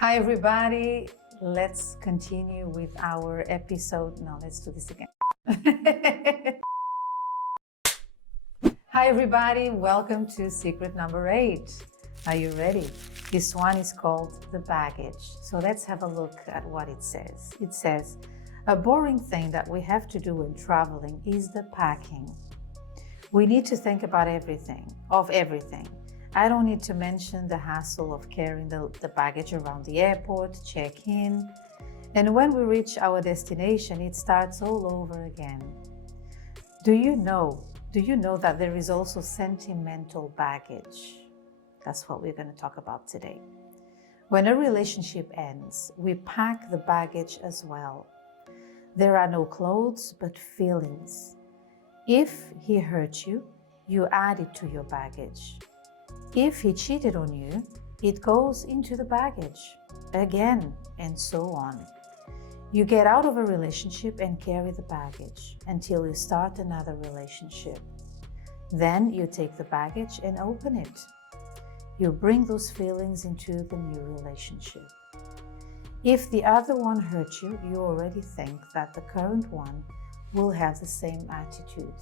Hi everybody, let's continue with our episode. No, let's do this again. Hi everybody, welcome to secret number 8. Are you ready? This one is called the baggage. So let's have a look at what it says. It says, a boring thing that we have to do when traveling is the packing. We need to think about everything. I don't need to mention the hassle of carrying the baggage around the airport, check in, and when we reach our destination, it starts all over again. Do you know that there is also sentimental baggage? That's what we're going to talk about today. When a relationship ends, we pack the baggage as well. There are no clothes, but feelings. If he hurt you, you add it to your baggage. If he cheated on you, it goes into the baggage again, and so on. You get out of a relationship and carry the baggage until you start another relationship. Then you take the baggage and open it. You bring those feelings into the new relationship. If the other one hurt you, you already think that the current one will have the same attitude.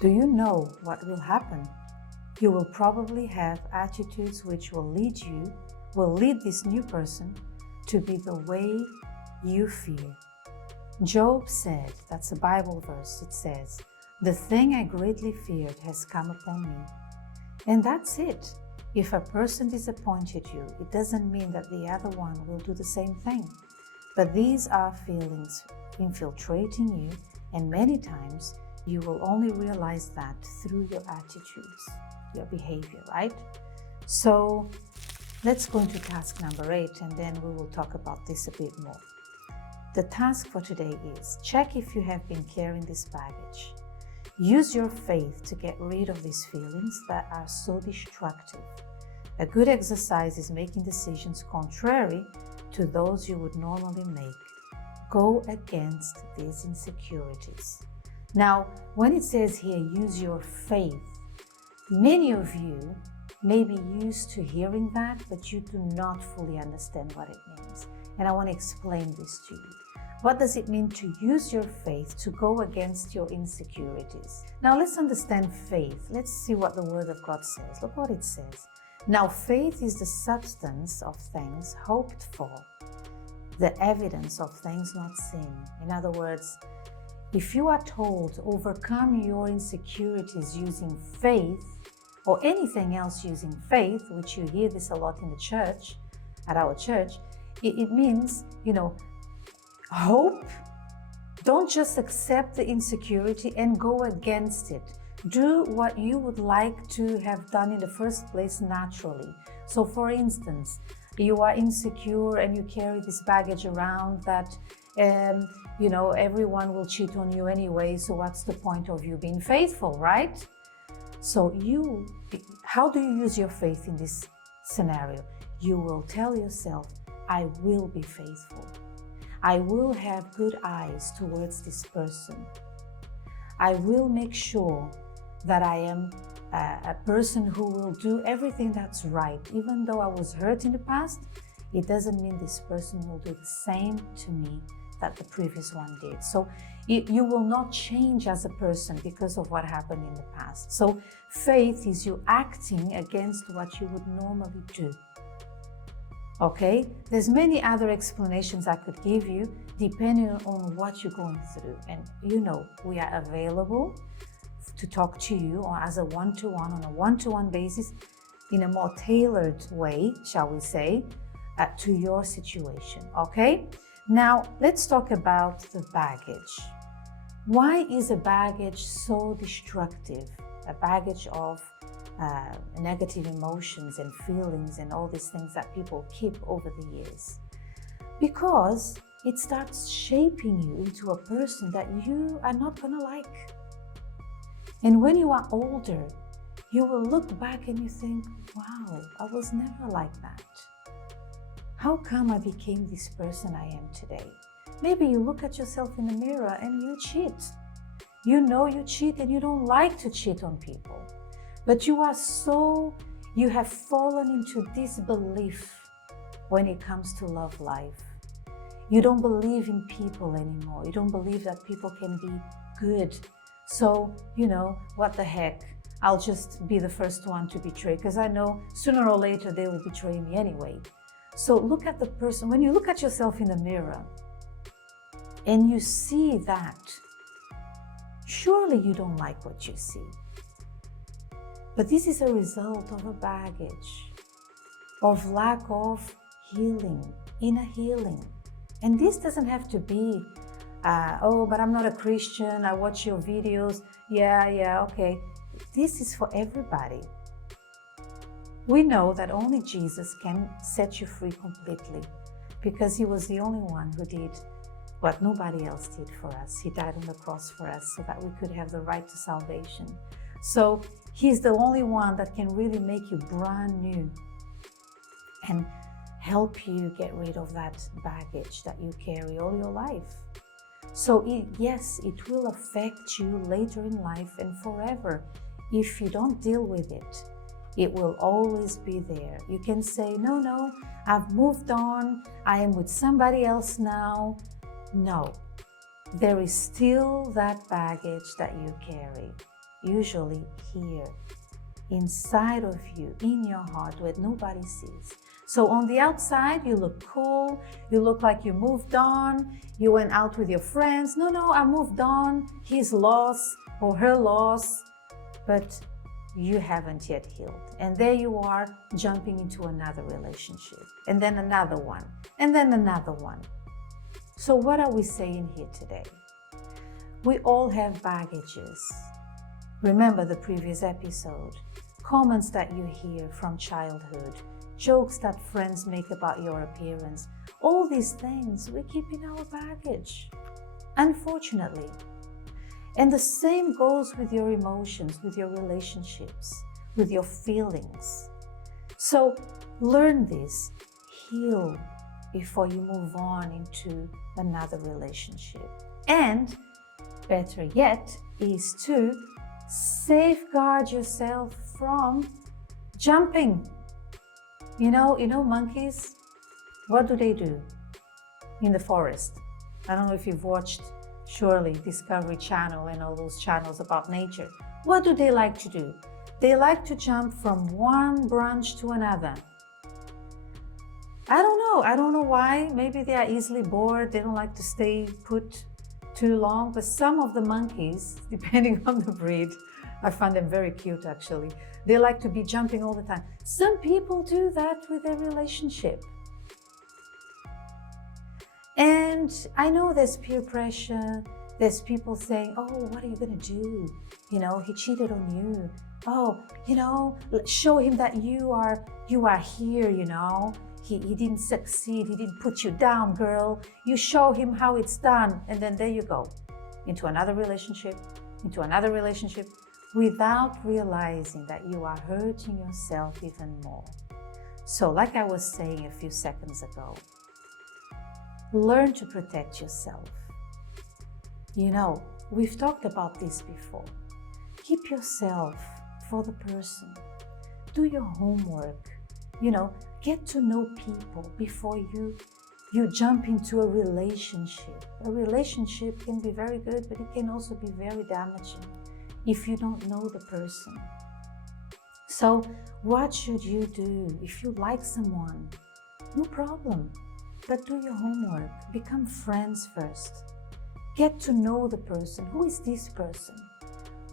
Do you know what will happen? You will probably have attitudes which will lead this new person to be the way you fear. Job said, that's a Bible verse, it says, the thing I greatly feared has come upon me. And that's it. If a person disappointed you, it doesn't mean that the other one will do the same thing. But these are feelings infiltrating you, and many times you will only realize that through your attitudes, your behavior, right? So let's go into task number 8, and then we will talk about this a bit more. The task for today is check if you have been carrying this baggage. Use your faith to get rid of these feelings that are so destructive. A good exercise is making decisions contrary to those you would normally make. Go against these insecurities. Now, when it says here, use your faith, many of you may be used to hearing that, but you do not fully understand what it means. And I want to explain this to you. What does it mean to use your faith to go against your insecurities? Now let's understand faith. Let's see what the Word of God says. Look what it says. Now faith is the substance of things hoped for, the evidence of things not seen. In other words, if you are told to overcome your insecurities using faith, or anything else using faith, which you hear this a lot in the church, at our church, it means, hope. Don't just accept the insecurity and go against it. Do what you would like to have done in the first place naturally. So for instance, you are insecure and you carry this baggage around that, everyone will cheat on you anyway, so what's the point of you being faithful, right? So how do you use your faith in this scenario? You will tell yourself, I will be faithful. I will have good eyes towards this person. I will make sure that I am a person who will do everything that's right. Even though I was hurt in the past, it doesn't mean this person will do the same to me that the previous one did. So you will not change as a person because of what happened in the past. So faith is you acting against what you would normally do. Okay? There's many other explanations I could give you depending on what you're going through. And we are available to talk to you or as a one-to-one, on a one-to-one basis, in a more tailored way, shall we say, to your situation. Okay? Now, let's talk about the baggage. Why is a baggage so destructive? A baggage of negative emotions and feelings and all these things that people keep over the years. Because it starts shaping you into a person that you are not going to like. And when you are older, you will look back and you think, wow, I was never like that. How come I became this person I am today? Maybe you look at yourself in the mirror and you cheat. You know you cheat and you don't like to cheat on people. But you have fallen into this belief when it comes to love life. You don't believe in people anymore. You don't believe that people can be good. So, what the heck? I'll just be the first one to betray, because I know sooner or later they will betray me anyway. So look at the person. When you look at yourself in the mirror and you see that, surely you don't like what you see. But this is a result of a baggage, of lack of healing, inner healing. And this doesn't have to be, but I'm not a Christian, I watch your videos. Yeah, okay. This is for everybody. We know that only Jesus can set you free completely, because he was the only one who did what nobody else did for us. He died on the cross for us so that we could have the right to salvation. So he's the only one that can really make you brand new and help you get rid of that baggage that you carry all your life. So yes, it will affect you later in life and forever. If you don't deal with it, it will always be there. You can say, no, I've moved on, I am with somebody else now. No, there is still that baggage that you carry, usually here, inside of you, in your heart, where nobody sees. So on the outside, you look cool, you look like you moved on, you went out with your friends. No, I moved on, his loss or her loss, but you haven't yet healed. And there you are, jumping into another relationship, and then another one, and then another one. So what are we saying here today? We all have baggages. Remember the previous episode, comments that you hear from childhood, jokes that friends make about your appearance. All these things we keep in our baggage, unfortunately. And the same goes with your emotions, with your relationships, with your feelings. So learn this, heal before you move on into another relationship. And better yet is to safeguard yourself from jumping. You know monkeys, what do they do in the forest? I don't know if you've watched, surely, Discovery Channel and all those channels about nature. What do they like to do? They like to jump from one branch to another. I don't know why. Maybe they are easily bored. They don't like to stay put too long. But some of the monkeys, depending on the breed, I find them very cute actually. They like to be jumping all the time. Some people do that with their relationship. And I know there's peer pressure. There's people saying, oh, what are you going to do? He cheated on you. Oh, show him that you are here, He didn't succeed. He didn't put you down, girl. You show him how it's done. And then there you go, into another relationship, without realizing that you are hurting yourself even more. So like I was saying a few seconds ago, learn to protect yourself. We've talked about this before. Keep yourself for the person. Do your homework. Get to know people before you jump into a relationship. A relationship can be very good, but it can also be very damaging if you don't know the person. So what should you do? If you like someone, no problem, but do your homework. Become friends first. Get to know the person. Who is this person?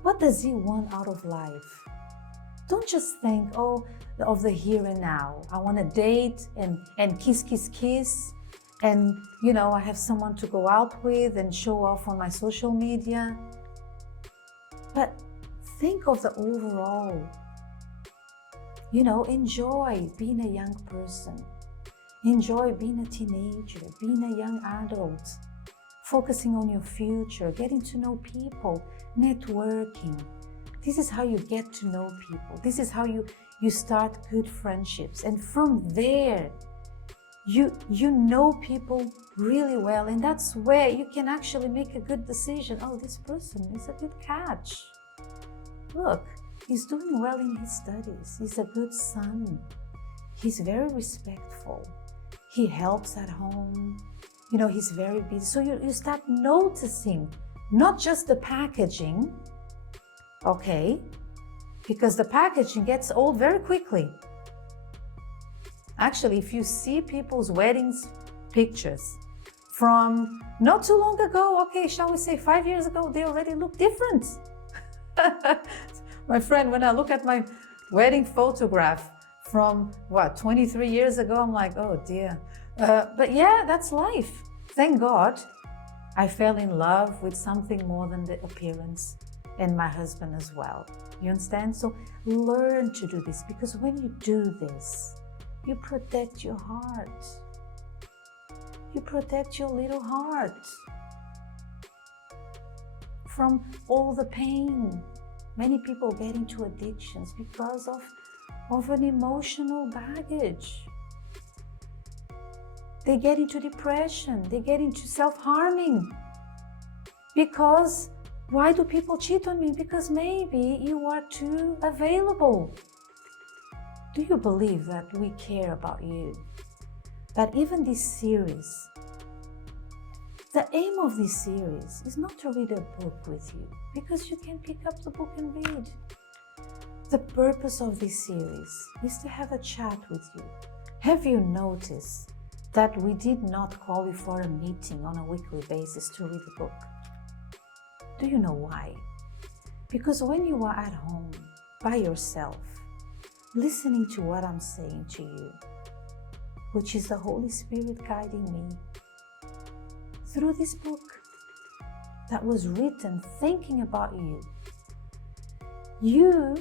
What does he want out of life? Don't just think, of the here and now. I want to date and kiss, and I have someone to go out with and show off on my social media. But think of the overall. Enjoy being a young person. Enjoy being a teenager, being a young adult, focusing on your future, getting to know people, networking. This is how you get to know people. This is how you start good friendships. And from there, you know people really well. And that's where you can actually make a good decision. Oh, this person is a good catch. Look, he's doing well in his studies. He's a good son. He's very respectful. He helps at home. You know, he's very busy. So you start noticing not just the packaging, okay? Because the packaging gets old very quickly. Actually, if you see people's weddings pictures from not too long ago, okay, shall we say 5 years ago, they already look different. My friend, when I look at my wedding photograph from 23 years ago, I'm like, oh dear. But yeah, that's life. Thank God I fell in love with something more than the appearance, and my husband as well. You understand? So learn to do this, because when you do this, you protect your heart. You protect your little heart from all the pain. Many people get into addictions because of an emotional baggage. They get into depression, they get into self-harming. Because why do people cheat on me? Because maybe you are too available. Do you believe that we care about you? That even this series, the aim of this series is not to read a book with you, because you can pick up the book and read. The purpose of this series is to have a chat with you. Have you noticed that we did not call you for a meeting on a weekly basis to read a book? Do you know why? Because when you are at home by yourself, listening to what I'm saying to you, which is the Holy Spirit guiding me through this book that was written thinking about you, you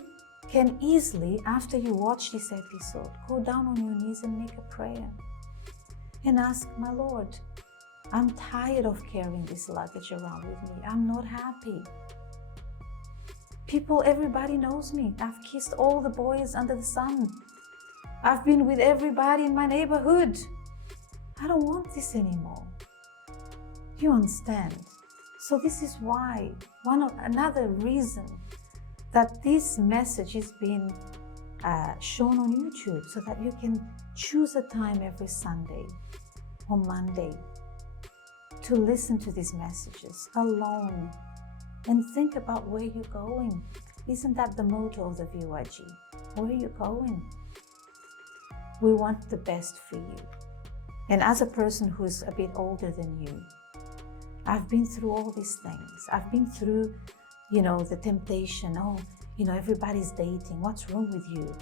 can easily, after you watch this episode, go down on your knees and make a prayer and ask, my Lord, I'm tired of carrying this luggage around with me. I'm not happy. Everybody knows me. I've kissed all the boys under the sun. I've been with everybody in my neighborhood. I don't want this anymore. You understand? So this is why, another reason that this message is being shown on YouTube, so that you can choose a time every Sunday or Monday to listen to these messages alone and think about where you're going. Isn't that the motto of the VYG? Where are you going? We want the best for you. And as a person who's a bit older than you, I've been through all these things. I've been through, the temptation. Everybody's dating. What's wrong with you?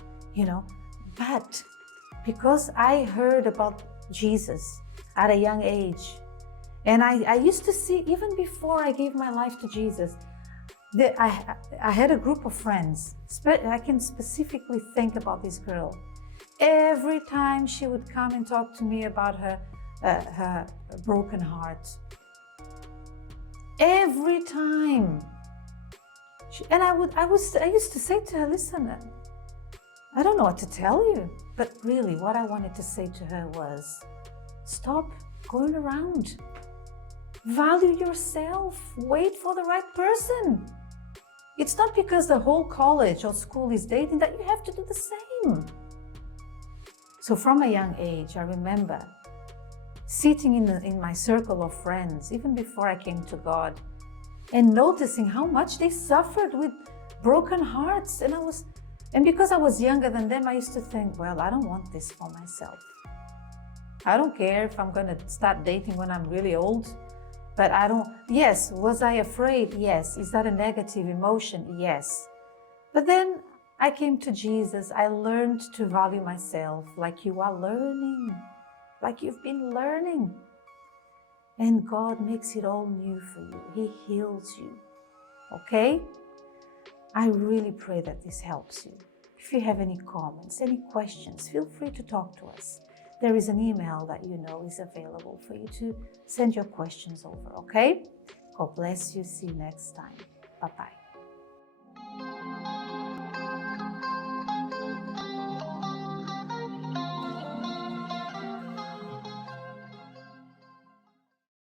But because I heard about Jesus at a young age, and I used to see, even before I gave my life to Jesus, I had a group of friends. I can specifically think about this girl. Every time she would come and talk to me about her broken heart. Every time. I used to say to her, listen, I don't know what to tell you. But really, what I wanted to say to her was, stop going around. Value yourself. Wait for the right person. It's not because the whole college or school is dating that you have to do the same. So from a young age, I remember sitting in my circle of friends, even before I came to God, and noticing how much they suffered with broken hearts. And because I was younger than them, I used to think, well, I don't want this for myself. I don't care if I'm going to start dating when I'm really old, but yes, was I afraid? Yes. Is that a negative emotion? Yes. But then I came to Jesus. I learned to value myself like you are learning, like you've been learning. And God makes it all new for you. He heals you. Okay? I really pray that this helps you. If you have any comments, any questions, feel free to talk to us. There is an email that is available for you to send your questions over, okay? God bless you. See you next time. Bye-bye.